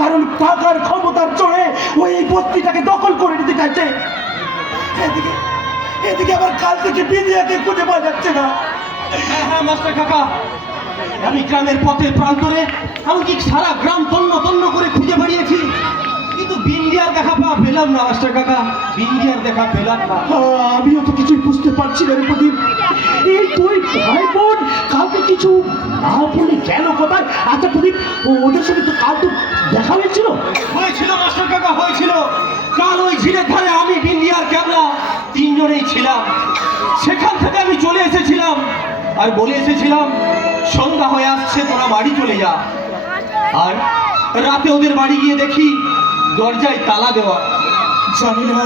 কারণ টাকার ক্ষমতার চড়ে ওই বস্তিটাকে দখল করে নিতে চাইছে। এদিকে এদিকে আবার কাল থেকে বিদিয়াকে খুঁজে পাওয়া যাচ্ছে না। হ্যাঁ হ্যাঁ মাস্টার কাকা। আমি গ্রামের পথে প্রান্তরে এমনকি সারা গ্রাম তন্ন তন্ন করে খুঁজে বেরিয়েছি। কিন্তু বিন্দিয়ার দেখা পাওয়া পেলাম না মাস্টার কাকা। বিন্দিয়ার দেখা পেলাম না। আমিও তো কিছুই বুঝতে পারছি না প্রদীপ এই তুই ভাই বোন কাউকে কিছু না বলে গেল কোথায়? আচ্ছা প্রদীপ ওদের সাথে তো কাল তো দেখা হয়েছিল? হয়েছিল মাস্টার কাকা হয়েছিল। কাল ওই ঝিলের ধারে আমি বিন্দিয়ার ক্যাবলা তিনজনেই ছিলাম। সেখান থেকে আমি চলে এসেছিলাম। আর বলে এসেছিলাম সন্ধ্যা হয়ে আসছে তোরা বাড়ি চলে যা। আর রাতে ওদের বাড়ি গিয়ে দেখি দরজায় তালা দেওয়া। জানি না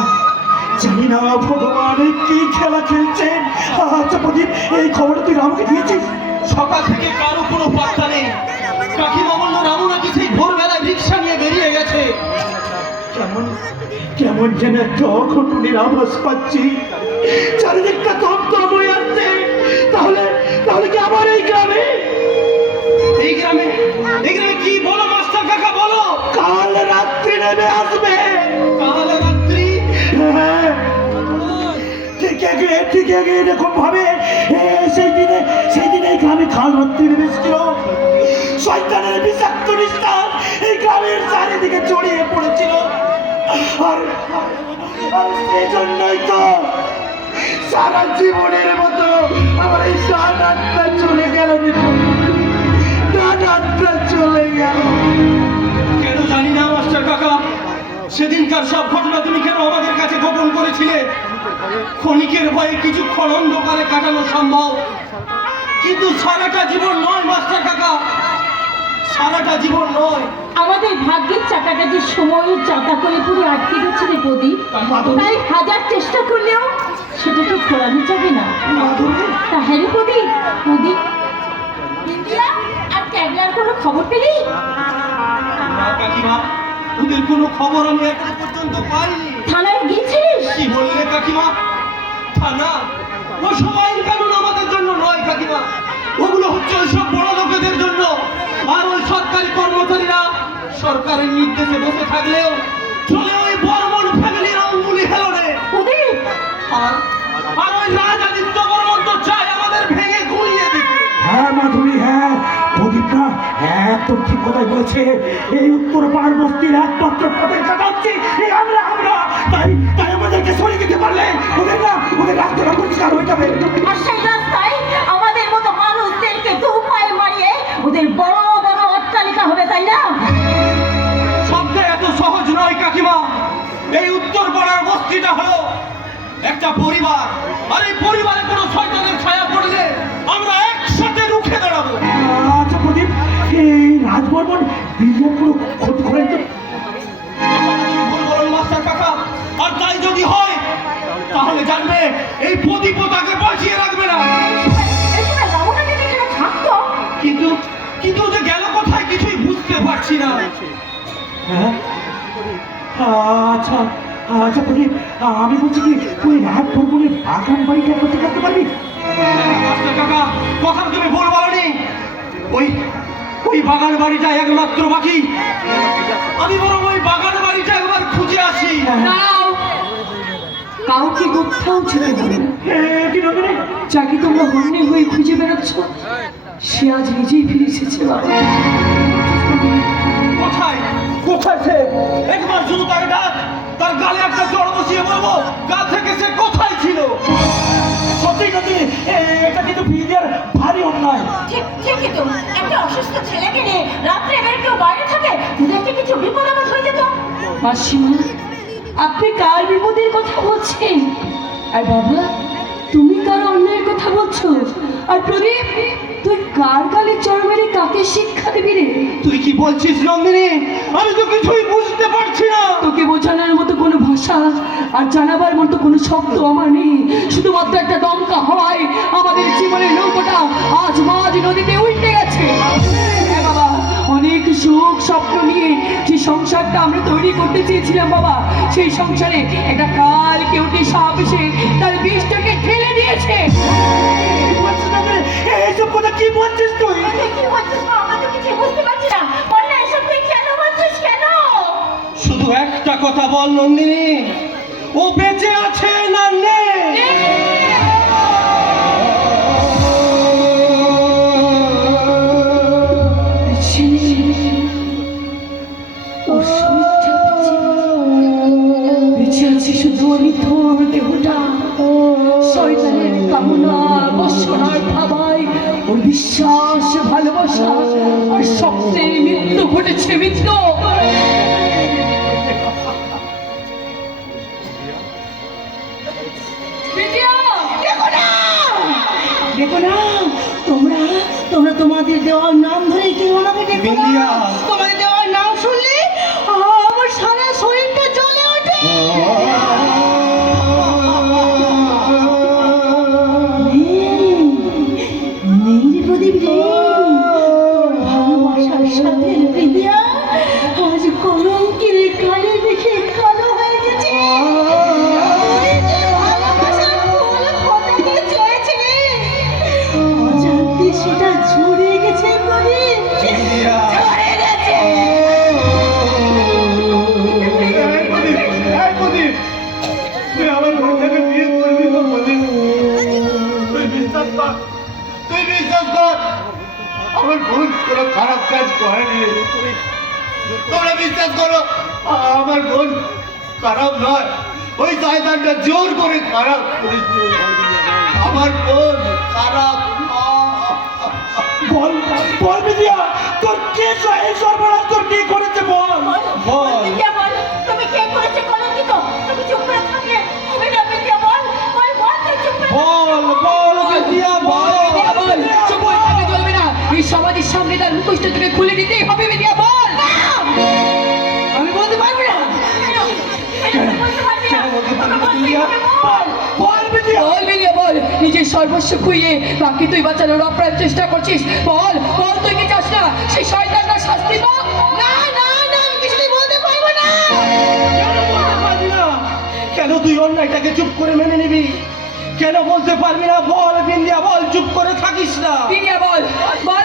জানি না ভগবান কি খেলা খেলছেন। আচ্ছা প্রদীপ এই খবরটা তুই রামকে দিয়েছিস? সকাল থেকে কারও কোনো পাত্তা নেই। কাকিমা বলল রামু নাকি সেই ভোরবেলায় রিক্সা নিয়ে বেরিয়ে গেছে। কেমন কেমন যেন একটা অঘটনের আভাস পাচ্ছি। চারিদিকটা তপ্তপ হয়ে আসছে তাহলে তাহলে কি আবার এই গ্রামে? এই গ্রামে এই গ্রামে কি বলো মাস্টার কাকা বলো। কাল রাত্রি নেমে আসবে ঠিক আগে এরকম ভাবে সেই দিনে সেই দিনে এই গ্রামে কাল রাত্রি নেমে শয়তানের বিষাক্ত নিষ্ঠান এই গ্রামের চারিদিকে ছড়িয়ে পড়েছিল। আর আর সেই জন্যই তো সারা জীবনের মতো সেদিনকার সব ঘটনা তুমি কেন আমাদের কাছে গোপন করেছিলে? ক্ষণিকের ভয়ে কিছু কিছুক্ষণ অন্ধকারে কাটানো সম্ভব। কিন্তু সারাটা জীবন নয় মাস্টার কাকা। সারাটা জীবন নয়। আমাদের ভাগ্যের চাকাটা যে সময় চাকা করে পুরো আটকে গেছে রে প্রদীপ। তাই হাজার চেষ্টা করলেও সেটা তো ঘোরানো যাবে না। মাধুরী? তা হ্যাঁ প্রদীপ প্রদীপ। ইন্ডিয়া আর ক্যাবলার কোনো খবর পেলি? না কাকিমা ওদের কোনো খবর আমি এখনও পর্যন্ত পাইনি। থানায় গিয়েছিলিস? কি বললে কাকিমা? থানা? ও সবাই কানুন আমাদের জন্য নয় কাকিমা। ওগুলো হচ্ছে ওইসব বড় লোকেদের জন্য। আর ওই সরকারি কর্মচারীরা সরকারের নির্দেশে বসে থাকলেও চলে ওই বর্মন ফ্যামিলির অঙ্গুলি হেলনে। আর? আর ওই রাজাদিত্য প্রদীপটা একদম ঠিক কথাই বলেছে। এই উত্তর পাড় বস্তির একমাত্র পথের কাটা হচ্ছে এই আমরা আমরা। তাই তাই আমাদেরকে সরিয়ে দিতে পারলে ওদের না ওদের রাস্তাটা পরিষ্কার হয়ে যাবে। আর সেই রাস্তায় আমাদের মতো মানুষদেরকে দু পায়ে মারিয়ে ওদের বড় বড় অট্টালিকা হবে তাই না? সবটা এত সহজ নয় কাকিমা। এই উত্তর পাড়ার বস্তিটা হলো একটা পরিবার। আর এই পরিবারে কোনো শয়তানের ছায়া পড়লে আমরা রাজবর্মন বিলিয়ন কোনো ক্ষতি করেন তো মাস্টার কাকা আর তাই যদি হয় তাহলে জানবে এই প্রদীপ তাকে বাঁচিয়ে রাখবে না। থাকতো? কিন্তু কিন্তু যে গেল কোথায় কিছুই বুঝতে পারছি না। হ্যাঁ? আচ্ছা আচ্ছা প্রদীপ আমি বলছি কি তুই রাত রাজবর্মনের বাগান বাড়িটা করতে করতে পারবি? মাস্টার কাকা কথা তুমি ভুল বলনি। ওই ওই বাগান বাড়িটা একমাত্র বাকি। আমি বরং ওই বাগান বাড়িটা একবার খুঁজে আসি। কাউকে কোথাও যেতে দেবে যাকে তোমরা হন্যে হয়ে খুঁজে বেড়াচ্ছ? সে আজ নিজেই ফিরে এসেছে বাবা। কোথায়? কোথায় সে? একবার শুধু তাকে ডাক তার গালে একটা জড় বসিয়ে বলব কাল তো? একটা অসুস্থ ছেলেকে নিয়ে রাত্রে এবার কেউ বাইরে থাকে? ওদেরকে কিছু বিপদ আপদ হয়ে যেত মাসিমা, আপনি কার বিপদের কথা বলছেন? আর বাবা, তুমি কার অন্যায়ের কথা বলছো? আর প্রদীপ তুই কার কালে চড় মেরে কাকে শিক্ষা দিবি রে? তুই কি বলছিস নন্দিনী? আমি তো কিছুই বুঝতে পারছি না। তোকে বোঝানোর মতো কোনো ভাষা আর জানাবার মতো কোনো শব্দ আমার নেই। শুধুমাত্র একটা দমকা হওয়ায় আমাদের জীবনের নৌকোটা আজ মাঝ নদীতে উল্টে গেছে। অনেক সুখ স্বপ্ন নিয়ে যে সংসারটা আমরা তৈরি করতে চেয়েছিলাম বাবা সেই সংসারে একটা কাল কেউটে সাপ এসে তার বিষটাকে ঠেলে দিয়েছে। এইসব কথা কি বলছিস তুই? কি বলছিস মা? আমরা তো কিছু বুঝতে পারছি না। বল না এসব তুই কেন বলছিস কেন? কথা বল নন্দিনী। ও বেঁচে আছে না নেই। বিদ্যা! দেখো না তোমরা তোমরা তোমাদের দেওয়ার নাম ধরে কেউ আমাকে ডেকো না তোমাদের দেওয়ার নাম শুনলে আমার সারা শরীরটা জ্বলে ওঠে। আমার বোন কোনো খারাপ কাজ করেনি। তোমরা বিশ্বাস করো আমার বোন খারাপ নয়। ওই শয়তানটা জোর করে খারাপ করেছে। আমার বোন খারাপ। বল বল বিদিয়া তোর কে এই সর্বনাশ তোর কে করেছে বল? বল বিদ্যা বল। তুমি কে করেছে কলঙ্কিত তুমি চুপ করে থাকলে হবে না বিদ্যা বল। বল বল তুই চুপ বল বল বিদ্যা বল। তার মুখোশটা তোকে খুলে দিতেই হবে বিদ্যা বল। আমি বলতে পারবি না? নিজের সর্বস্ব খুইয়ে বাকি তুই বাঁচানোর অপ্রাণ চেষ্টা করছিস। বল বল তুই কি চাস না? সেই শয়তানটা শাস্তি পাক? না না না আমি বলতে পারব না। কেন তুই অন্যায়টাকে চুপ করে মেনে নিবি? কেন বলতে পারবি না? বল বিন্দিয়া বল চুপ করে থাকিস না। বিদ্যা বল। বল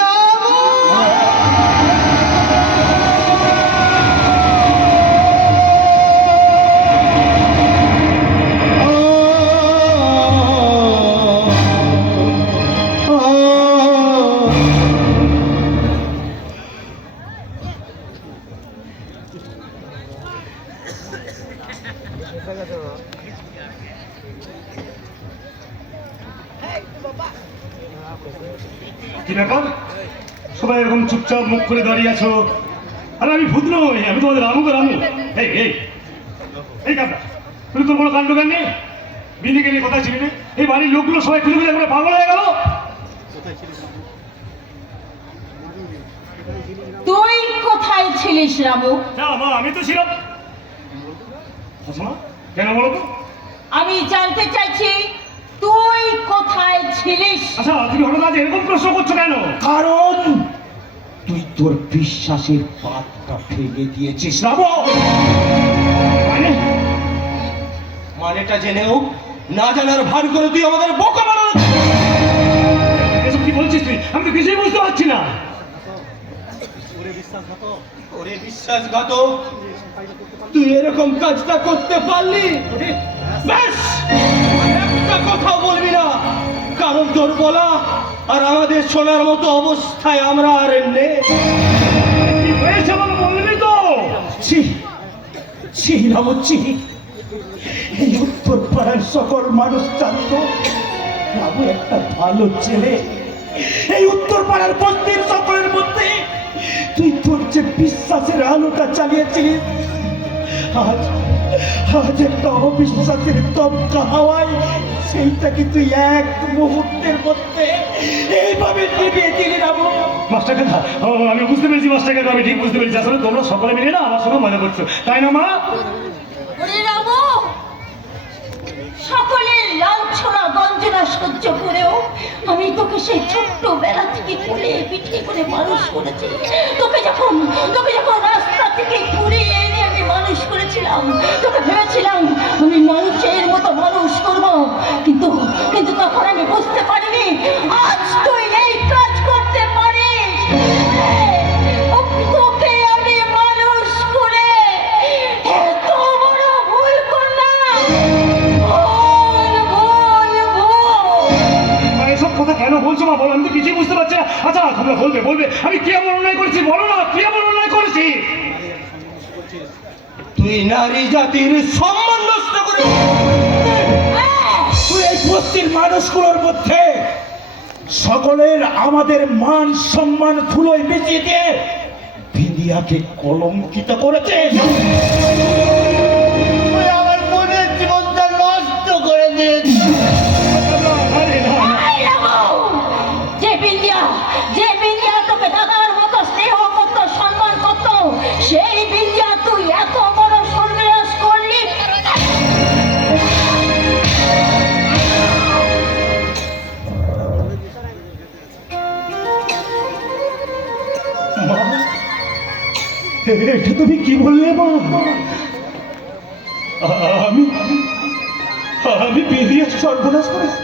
কি ব্যাপার? সবাই এরকম চুপচাপ মুখ করে দাঁড়িয়ে আছো? আরে আমি ভূত নই আমি তোমাদের রামু রামু। এই এই এই কান্দা তুমি তোর কোনো কাণ্ড কান্ডি বিদিকে নিয়ে কথা ছিলি? এই বাড়ির লোকগুলো সবাই খুলে খুলে একবারে পাগল হয়ে গেল। তুই কোথায় ছিলিস রামু? না মা আমি তো ছিলাম। আচ্ছা কেন বলো তো? আমি জানতে চাইছি তুই কোথায় ছিলিস? আচ্ছা তুমি হঠাৎ আজ এরকম প্রশ্ন করছ কেন? কারণ তুই তোর বিশ্বাসের পাতটা ফেলে দিয়েছিস রাম মানে? মানেটা জেনেও না জানার ভান করে তুই আমাদের বোকা বানানো এসব কি বলছিস তুই? আমি তো কিছুই বুঝতে পারছি না। ওরে বিশ্বাসঘাত তুই এরকম কাজটা করতে পারলি? ব্যাস! একটা কথা বলবি না। কারণ তোর বলা আর আমাদের শোনার মতো অবস্থায় আমরা আর নেই বলবি তো? ছি এই উত্তর পাড়ার সকল মানুষ জানত রামু একটা ভালো ছেলে। এই উত্তর পাড়ার বস্তির সকলের মধ্যে তুই তোর যে বিশ্বাসের আলোটা চালিয়েছিলি, আজ আজ একটা অবিশ্বাসের দমকা হাওয়ায় সেইটা কিন্তু এক মুহূর্তের মধ্যে এইভাবে নিভিয়ে দিলি না মাস্টার কথা ও, আমি বুঝতে পেরেছি মাস্টার কথা আমি ঠিক বুঝতে পেরেছি। আসলে তোমরা সকলে মিলে না আমার সঙ্গে মজা করছ। তাই না মা? গঞ্জেরা সহ্য করেও আমি তোকে সেই ছোট্ট বেলা থেকে কুলে পিঠে করে মানুষ করেছি। তোকে যখন তোকে যখন রাস্তা থেকে ঘুরে এনে আমি মানুষ করেছিলাম, তোকে ভেবেছিলাম আমি মানুষের মতো মানুষ করব। কিন্তু কিন্তু তখন আমি বুঝতে পারিনি, আজ তুই এই তোমরা বলবে বলবে। আমি কি এমন অন্যায় করেছি? বলো না, কি এমন অন্যায় করেছি? তুই নারী জাতির সম্মান নষ্ট করে তুই এই বস্তির মানুষগুলোর মধ্যে সকলের আমাদের মান, সম্মান, ধুলোয় মিশিয়ে দিয়ে বিন্দিয়াকে কলঙ্কিত করেছে এটা তুমি কি বললে মা? আমি আমি বিন্দিয়ার সর্বনাশ করেছি।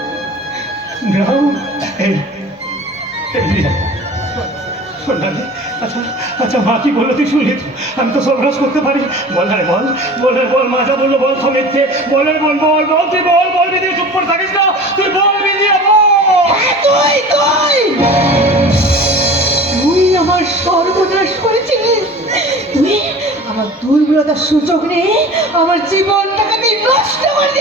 আচ্ছা আচ্ছা মা কি বলল তুই শুনলি আমি তো সর্বনাশ করতে পারি। বল বল বল রে বল মা যা বলল বল বল বল বল বল তুই বল বল বিদিয়ে চুপ করে থাকিস না। তুই বল বিদিয়ে বল। তুই তুই। তুই আমার সর্বনাশ তুই আমার দুর্বলতার সুযোগ নেই আমার জীবনটাকে তুই নষ্ট করে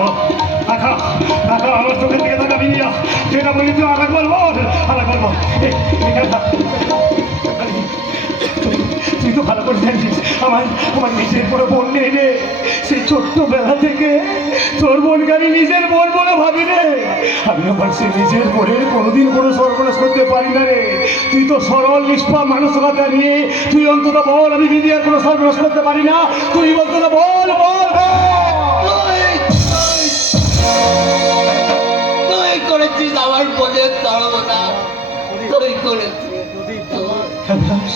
বল। দেখা দেখা আমার চোখের দিকে দেখা বিনিয়া যেটা বলি তুই বল। আরেকবার বল। এই, এখানে থাক। আমার আমার নিজের বড় বোন নেই রে। সেই ছোট্টবেলা থেকে তোর বোনকে আমি নিজের বোন বলে ভাবি রে আমি আবার সে নিজের বোনের কোনোদিন কোনো সর্বনাশ করতে পারি না রে। তুই তো সরল নিষ্পাপ মানসিকতা নিয়ে তুই অন্তত বল আমি বিদিয়ার কোনো সর্বনাশ করতে পারি না। তুই অন্তত বল বল তুই করেছিস আমার বোনের তাড়না তুই করেছিস।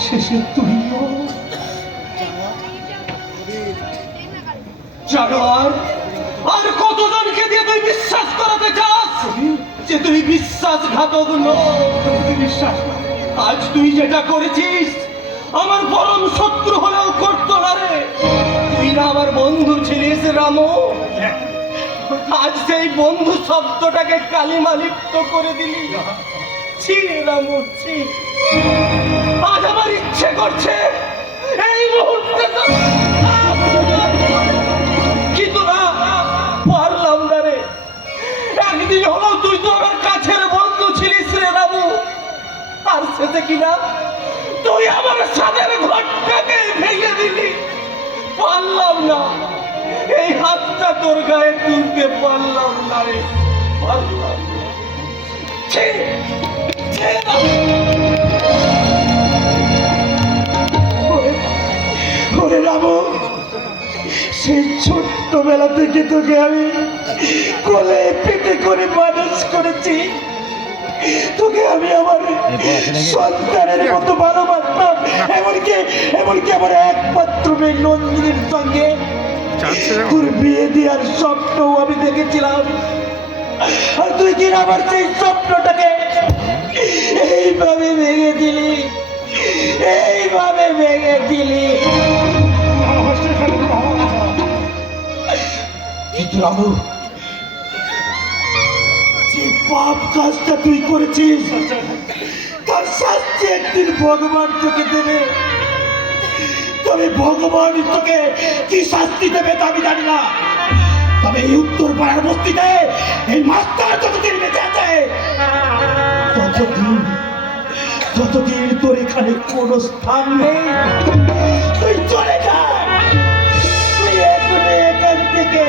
শেষে তুইও জানোয়ার, আর কতজনকে দিয়ে তুই বিশ্বাস করাতে চাস? যে তুই বিশ্বাসঘাতক বিশ্বাস আজ তুই যেটা করেছিস, আমার পরম শত্রু হলেও করতো না রে। তুই না আমার বন্ধু ছিলিস, রামু। আজ সেই বন্ধু শব্দটাকে কালিমা লিপ্ত করে দিলি। ছি, রামু, ছি। আজ আমার ইচ্ছে করছে, এই মুহূর্তে একদিন হলো তুই তো আমার কাছের বন্ধু ছিলিস রে আর সেটা কিনা, তুই আমার সাদের ঘরটাকে ভেঙে দিলি। পারলাম না। এই হাতটা তোর গায়ে তুলতে পারলাম না রে। পারলাম থেকে তোকে আমি কোলে পেটে করে মানুষ করেছি। তোকে আমি আমার সন্তানের মতো ভালোবাসতাম। এমনকি এমনকি আমার একমাত্র মেয়ে নন্দিনীর সঙ্গে তোর বিয়ে দেওয়ার স্বপ্নও আমি দেখেছিলাম। আর তুই কি আমার সেই স্বপ্নটাকে এইভাবে ভেঙে দিলি? এইভাবে ভেঙে দিলি? কিন্তু রামু পাপ কাজটা তুই করেছিস। তার শাস্তি একদিন ভগবান তোকে দেবে। তবে ভগবান তোকে কি শাস্তি দেবে তা আমি জানি না। তবে এই উত্তর পাড়ার বস্তিতে এই মাস্টার যতদিন বেঁচে আছে, ততদিন ততদিন তোর এখানে কোনো স্থান নেই। তুই চলে যা। তুই এখনই এখান থেকে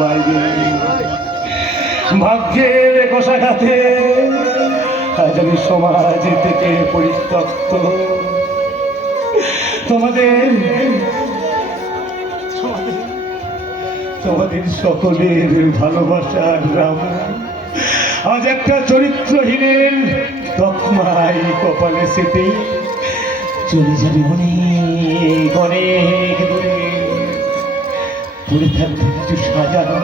বাইরে ভাগ্যের কষাঘাতে আজ আমি সমাজ থেকে পরিত্যক্ত। তোমাদের তোমাদের সকলের ভালোবাসার রাম। আজ একটা চরিত্রহীনের তকমাই কপালে সেটে চলে যাবে অনেক অনেক দূরে। পড়ে থাকবে কিছু সাজানো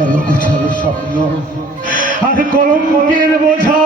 আর অগোছালো স্বপ্ন। আর কলঙ্কের বোঝা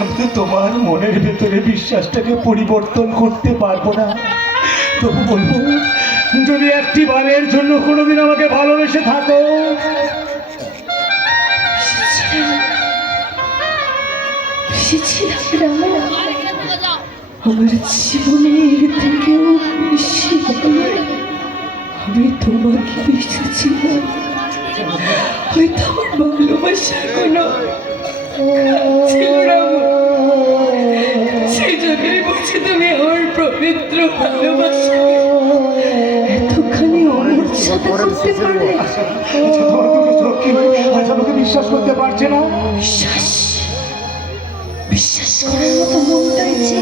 আমি তোমার মনের ভেতরে বিশ্বাসটাকে পরিবর্তন করতে পারব না। তবু বলব, যদি একটি বারের জন্য কোনোদিন আমাকে ভালোবেসে থাকো। আমার জীবনের ভালো। আমি তোমাকে হয়তো আমার ভালোবাসা কোনো ছিল সেই জন্যই বলছি তুমি আমার পবিত্র ভালোবাসা। এতখানি অমর্যাদা করতে পারলে? আচ্ছা, আমাকে বিশ্বাস করতে পারছে না? বিশ্বাস? বিশ্বাস করার মতো মনটাই যে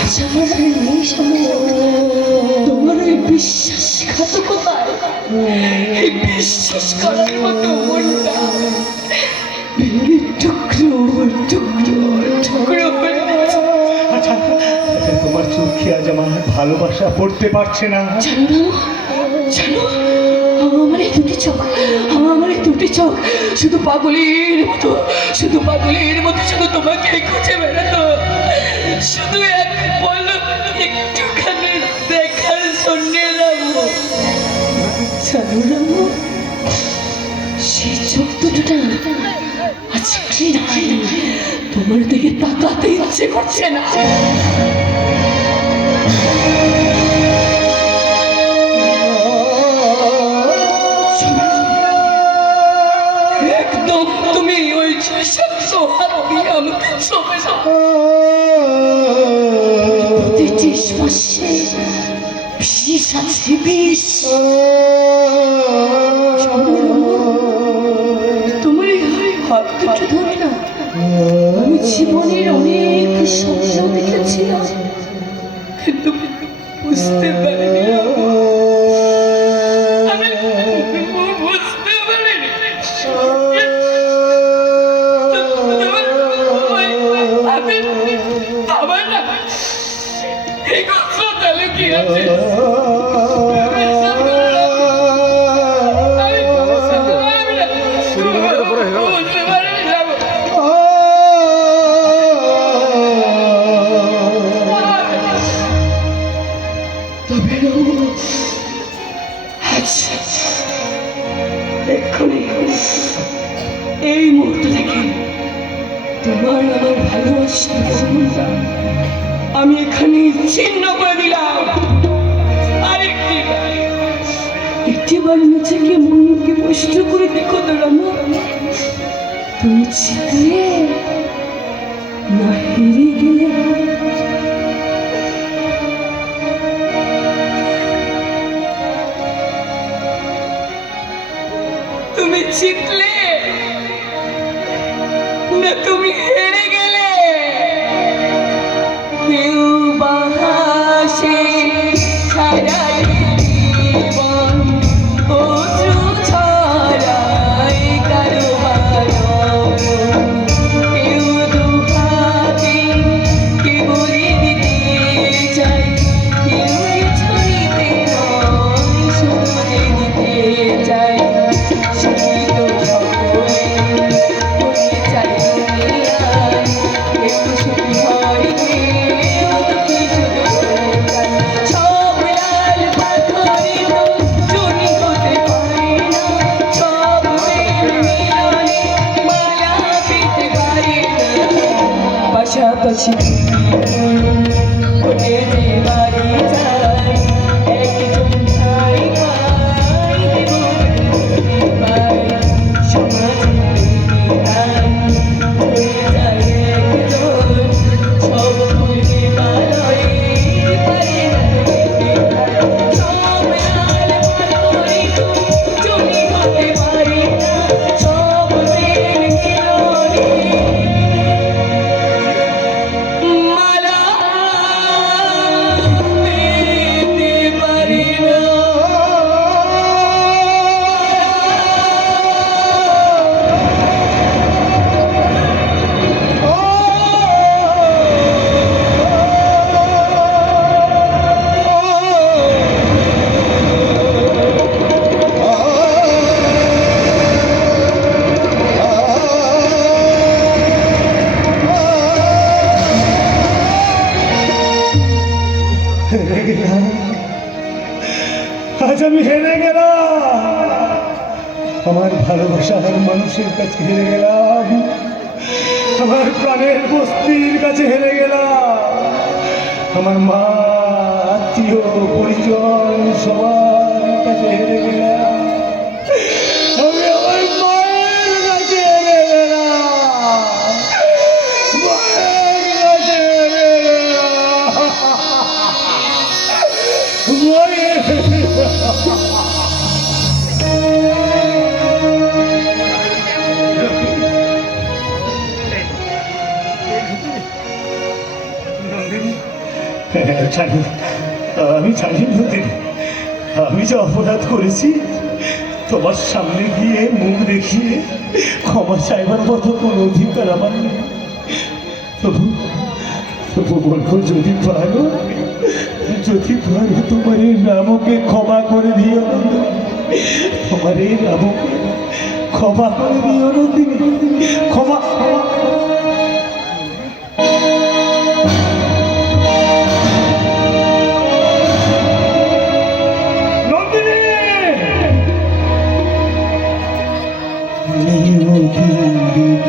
আজ আমার নেই সামনে। তোমার ওই বিশ্বাসঘাতকতায় এই বিশ্বাস করার মতো মনটা ভালোবাসা পড়তে পারছে না। জানো জানো, আমার এই দুটি চোখ, আমার এই দুটি চোখ, শুধু পাগলের মতো, শুধু পাগলের মতো শুধু তোমাকে খুঁজে বেড়াতো। শুধু এক পলক একটুখানি দেখার জন্য রামু জানো, রামু, সেই চোখ দুটোটা আজ ঘৃণায় তোমার দিকে তাকাতে ইচ্ছে করছে না। 私。মানুষের কাছে হেরে গেলাম। আমার প্রাণের বস্তির কাছে হেরে গেলাম। আমার মা, আত্মীয়, পরিজন সবার কাছে হেরে গেলাম। জানি আমি জানি নদীর আমি যে অপরাধ করেছি, তোমার সামনে গিয়ে মুখ দেখিয়ে ক্ষমা চাইবার মতো কোনো অধিকার আমার নেই। তবু তবু বলব, যদি পারো যদি পারো, তোমার এই নামকে ক্ষমা করে দিও তোমার এই নামকে ক্ষমা করে দিও ক্ষমা ক্ষমা নীল